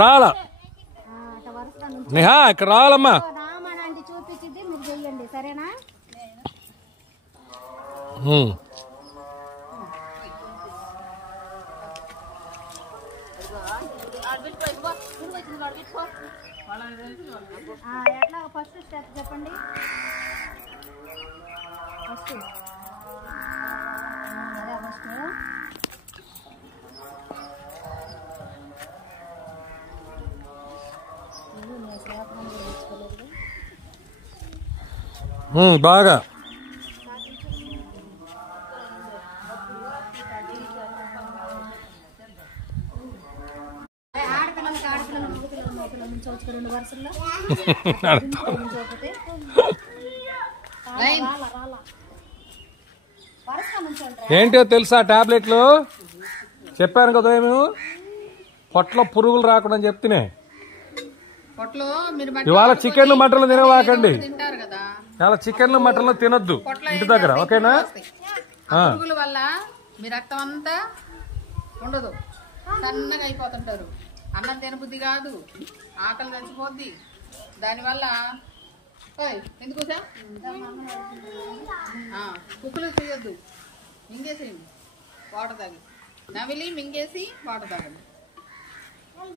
రాలా నేహా ఇక్కడ రావాలమ్మా. చూపించింది మీరు చెయ్యండి సరేనా. ఎట్లా ఫస్ట్ స్టెప్ చెప్పండి. ఫస్ట్ అదే ఫస్ట్ బాగా ఏంటో తెలుసా టాబ్లెట్లు చెప్పాను కదా మేము పొట్టలో పురుగులు రాకుండా చెప్తేనే. ఇవాళ చికెన్ మటన్లు తినవాకండి. ఇవాళ చికెన్ మటన్లు తినొద్దు ఇంటి దగ్గర, ఓకేనా. పురుగుల వల్ల మీ రక్తం అంతా ఉండదు, సన్నగా అయిపోతుంటారు. అన్నం తినబుద్ధి కాదు, ఆకలి చచ్చిపోద్ది. దానివల్ల ఎందుకు కుక్కలు చేయొద్దు, మింగేసేయండి వాటర్ తాగి. నవిలి మింగేసి వాటర్ తాగండి.